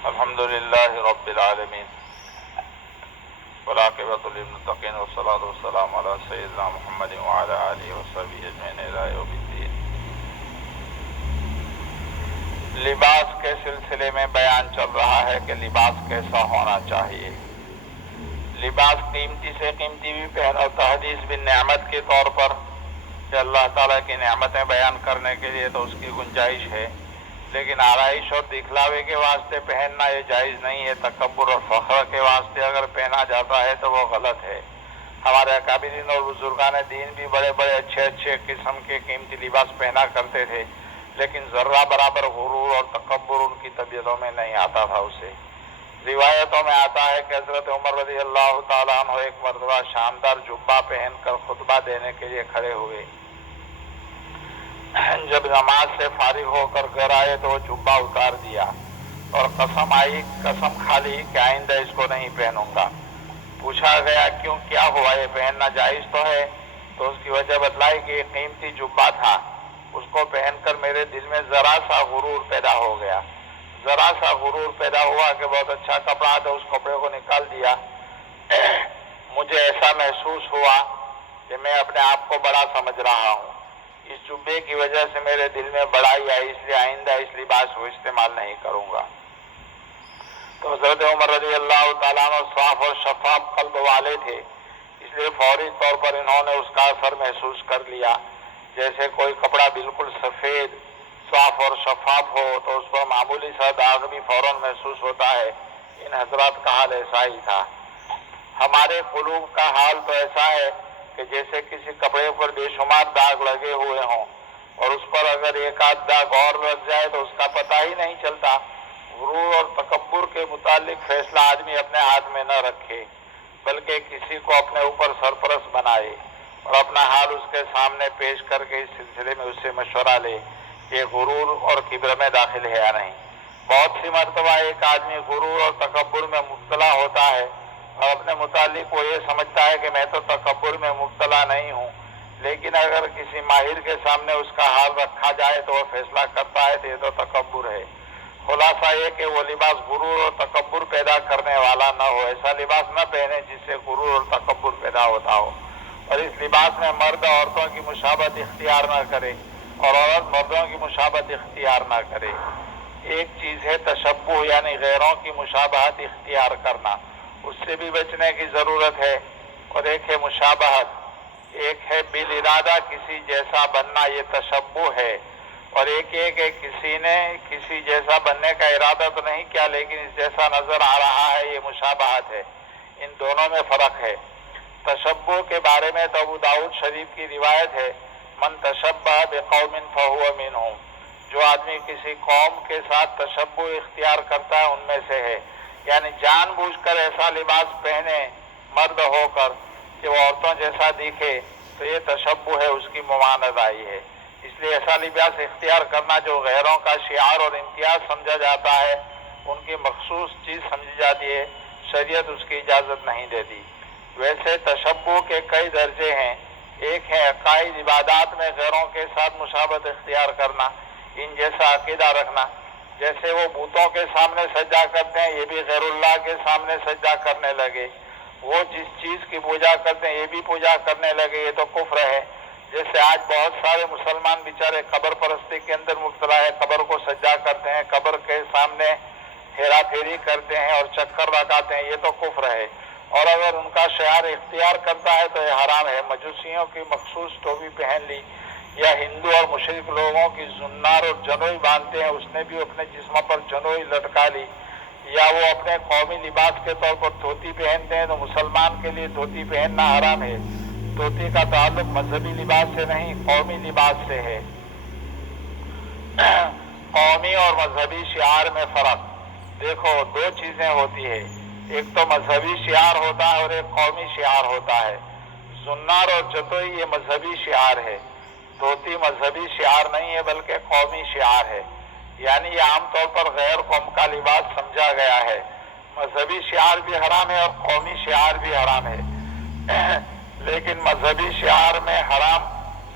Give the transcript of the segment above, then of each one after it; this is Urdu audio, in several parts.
الحمد لله رب العالمين والعاقبة للمتقين والصلاة والسلام على سيدنا محمد وعلى آله وصحبه أجمعين إلى يوم الدين۔ لباس کے سلسلے میں بیان چل رہا ہے کہ لباس کیسا ہونا چاہیے۔ لباس قیمتی سے قیمتی بھی پہنو تو حدیث بھی نعمت کے طور پر کہ اللہ تعالیٰ کی نعمتیں بیان کرنے کے لیے تو اس کی گنجائش ہے، لیکن آرائش اور دکھلاوے کے واسطے پہننا یہ جائز نہیں ہے۔ تکبر اور فخر کے واسطے اگر پہنا جاتا ہے تو وہ غلط ہے۔ ہمارے اکابرین اور بزرگان دین بھی بڑے بڑے اچھے قسم کے قیمتی لباس پہنا کرتے تھے، لیکن ذرہ برابر غرور اور تکبر ان کی طبیعتوں میں نہیں آتا تھا اسے۔ روایتوں میں آتا ہے کہ حضرت عمر رضی اللہ تعالیٰ عنہ ایک مرتبہ شاندار جبہ پہن کر خطبہ دینے کے لیے کھڑے ہوئے۔ جب نماز سے فارغ ہو کر گھر آئے تو وہ جبہ اتار دیا اور قسم کھا لی کہ آئندہ اس کو نہیں پہنوں گا۔ پوچھا گیا کیوں، کیا ہوا، یہ پہننا جائز تو ہے؟ تو اس کی وجہ بتلائی کہ یہ قیمتی جبہ تھا، اس کو پہن کر میرے دل میں ذرا سا غرور پیدا ہو گیا، ذرا سا غرور پیدا ہوا کہ بہت اچھا کپڑا تھا، اس کپڑے کو نکال دیا۔ مجھے ایسا محسوس ہوا کہ میں اپنے آپ کو بڑا سمجھ رہا ہوں، اس جبے کی وجہ سے میرے دل میں بڑائی آئی، اس لیے آئندہ اس لباس کو استعمال نہیں کروں گا۔ تو حضرت عمر رضی اللہ تعالیٰ عنہ صاف اور شفاف قلب والے تھے، اس لیے فوری طور پر انہوں نے اس کا اثر محسوس کر لیا۔ جیسے کوئی کپڑا بالکل سفید صاف اور شفاف ہو تو اس پر معمولی سا داغ بھی فوراً محسوس ہوتا ہے، ان حضرات کا حال ایسا ہی تھا۔ ہمارے قلوب کا حال تو ایسا ہے کہ جیسے کسی کپڑے پر بے شمار داغ لگے ہوئے ہوں اور اس پر اگر ایک آدھ داغ اور لگ جائے تو اس کا پتہ ہی نہیں چلتا۔ غرور اور تکبر کے متعلق فیصلہ آدمی اپنے ہاتھ میں نہ رکھے، بلکہ کسی کو اپنے اوپر سرپرست بنائے اور اپنا حال اس کے سامنے پیش کر کے اس سلسلے میں اس سے مشورہ لے کہ غرور اور کبر میں داخل ہے یا نہیں۔ بہت سی مرتبہ ایک آدمی غرور اور تکبر میں مبتلا ہوتا ہے اور اپنے متعلق وہ یہ سمجھتا ہے کہ میں تو تکبر میں مبتلا نہیں ہوں، لیکن اگر کسی ماہر کے سامنے اس کا حال رکھا جائے تو وہ فیصلہ کرتا ہے کہ یہ تو تکبر ہے۔ خلاصہ یہ کہ وہ لباس غرور اور تکبر پیدا کرنے والا نہ ہو، ایسا لباس نہ پہنے جس سے غرور اور تکبر پیدا ہوتا ہو، اور اس لباس میں مرد عورتوں کی مشابہت اختیار نہ کرے اور عورت مردوں کی مشابہت اختیار نہ کرے۔ ایک چیز ہے تشبہ، یعنی غیروں کی مشابہت اختیار کرنا، اس سے بھی بچنے کی ضرورت ہے، اور ایک ہے مشابہت، ایک ہے بالارادہ کسی جیسا بننا، یہ تشبہ ہے، اور ایک کہ کسی نے کسی جیسا بننے کا ارادہ تو نہیں کیا لیکن اس جیسا نظر آ رہا ہے، یہ مشابہت ہے۔ ان دونوں میں فرق ہے۔ تشبہ کے بارے میں تو ابو داؤد شریف کی روایت ہے، من تشبہ بقوم فہو منہم، جو آدمی کسی قوم کے ساتھ تشبہ اختیار کرتا ہے ان میں سے ہے، یعنی جان بوجھ کر ایسا لباس پہنے مرد ہو کر کہ وہ عورتوں جیسا دکھے تو یہ تشبہ ہے، اس کی ممانعت آئی ہے۔ اس لیے ایسا لباس اختیار کرنا جو غیروں کا شعار اور امتیاز سمجھا جاتا ہے، ان کی مخصوص چیز سمجھی جاتی ہے، شریعت اس کی اجازت نہیں دیتی۔ ویسے تشبہ کے کئی درجے ہیں۔ ایک ہے عقائد عبادات میں غیروں کے ساتھ مشابہت اختیار کرنا، ان جیسا عقیدہ رکھنا، جیسے وہ بتوں کے سامنے سجدہ کرتے ہیں یہ بھی غیر اللہ کے سامنے سجدہ کرنے لگے، وہ جس چیز کی پوجا کرتے ہیں یہ بھی پوجا کرنے لگے، یہ تو کفر ہے۔ جیسے آج بہت سارے مسلمان بیچارے قبر پرستی کے اندر مبتلا ہے، قبر کو سجدہ کرتے ہیں، قبر کے سامنے ہیرا پھیری کرتے ہیں اور چکر لگاتے ہیں، یہ تو کفر ہے، اور اگر ان کا شعار اختیار کرتا ہے تو یہ حرام ہے۔ مجوسیوں کی مخصوص ٹوپی پہن لی، یا ہندو اور مشرک لوگوں کی زنار اور جنوئی باندھتے ہیں، اس نے بھی اپنے جسم پر جنوئی لٹکا لی، یا وہ اپنے قومی لباس کے طور پر دھوتی پہنتے ہیں تو مسلمان کے لیے دھوتی پہننا حرام ہے۔ دھوتی کا تعلق مذہبی لباس سے نہیں، قومی لباس سے ہے۔ قومی اور مذہبی شعار میں فرق دیکھو، دو چیزیں ہوتی ہے، ایک تو مذہبی شعار ہوتا ہے اور ایک قومی شعار ہوتا ہے۔ زنار اور جتوئی یہ مذہبی شعار ہے، دھوتی مذہبی شعار نہیں ہے بلکہ قومی شعار ہے، یعنی یہ عام طور پر غیر قوم کا لباس سمجھا گیا ہے۔ مذہبی شعار بھی حرام ہے اور قومی شعار بھی حرام ہے، لیکن مذہبی شعار میں حرام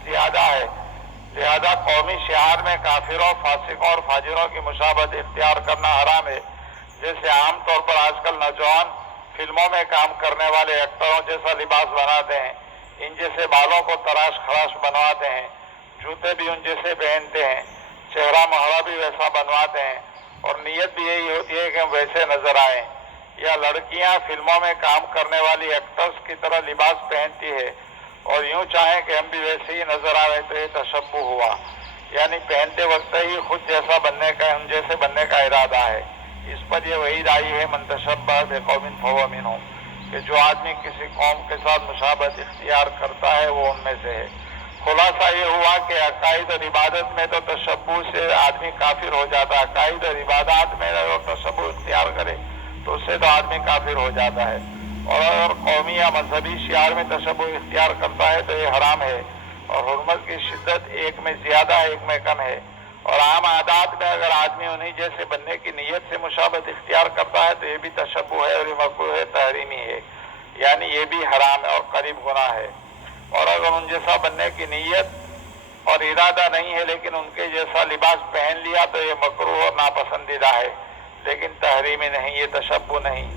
زیادہ ہے، لہذا قومی شعار میں کافروں، فاسقوں اور فاجروں کی مشابہت اختیار کرنا حرام ہے۔ جیسے عام طور پر آج کل نوجوان فلموں میں کام کرنے والے ایکٹروں جیسا لباس بناتے ہیں، ان جیسے بالوں کو تراش خراش بنواتے ہیں، جوتے بھی ان جیسے پہنتے ہیں، چہرہ مہرا بھی ویسا بنواتے ہیں، اور نیت بھی یہی ہوتی ہے کہ ہم ویسے نظر آئیں، یا لڑکیاں فلموں میں کام کرنے والی ایکٹرز کی طرح لباس پہنتی ہے اور یوں چاہیں کہ ہم بھی ویسے ہی نظر آ رہے، تو یہ تشبہ ہوا، یعنی پہنتے وقت ہی خود جیسا بننے کا، ان جیسے بننے کا ارادہ ہے۔ اس پر یہ وحید آئی ہے من تشبہ بقوم فہو منہم، کہ جو آدمی کسی قوم کے ساتھ مشابہت اختیار کرتا ہے وہ ان میں سے ہے۔ خلاصہ یہ ہوا کہ عقائد اور عبادت میں تو تشبہ سے آدمی کافر ہو جاتا ہے، عقائد اور عبادات میں اگر تشبہ اختیار کرے تو اس سے تو آدمی کافر ہو جاتا ہے، اور اگر قومی یا مذہبی شعار میں تشبہ اختیار کرتا ہے تو یہ حرام ہے، اور حرمت کی شدت ایک میں زیادہ ہے، ایک میں کم ہے، اور عام عادات میں اگر آدمی انہی جیسے بننے کی نیت سے مشابہت اختیار کرتا ہے تو یہ بھی تشبہ ہے اور یہ مکروہ ہے، تحریمی ہے، یعنی یہ بھی حرام ہے اور قریب گناہ ہے، اور اگر ان جیسا بننے کی نیت اور ارادہ نہیں ہے لیکن ان کے جیسا لباس پہن لیا تو یہ مکروہ اور ناپسندیدہ ہے، لیکن تحریمی نہیں، یہ تشبہ نہیں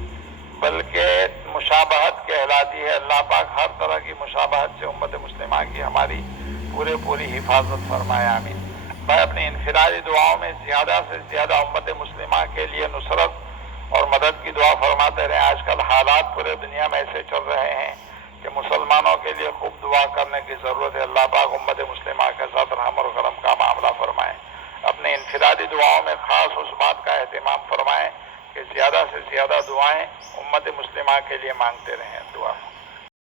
بلکہ مشابہت کہلاتی ہے۔ اللہ پاک ہر طرح کی مشابہت سے امت مسلمہ کی ہماری پوری حفاظت فرمائے، آمین۔ بھائی اپنی انفرادی دعاؤں میں زیادہ سے زیادہ امت مسلمہ کے لیے نصرت اور مدد کی دعا فرماتے رہیں۔ آج کل حالات پورے دنیا میں ایسے چل رہے ہیں کہ مسلمانوں کے لیے خوب دعا کرنے کی ضرورت ہے۔ اللہ پاک امت مسلمہ کے ساتھ رحم اور کرم کا معاملہ فرمائیں۔ اپنی انفرادی دعاؤں میں خاص اس بات کا اہتمام فرمائیں کہ زیادہ سے زیادہ دعائیں امت مسلمہ کے لیے مانگتے رہیں۔ دعا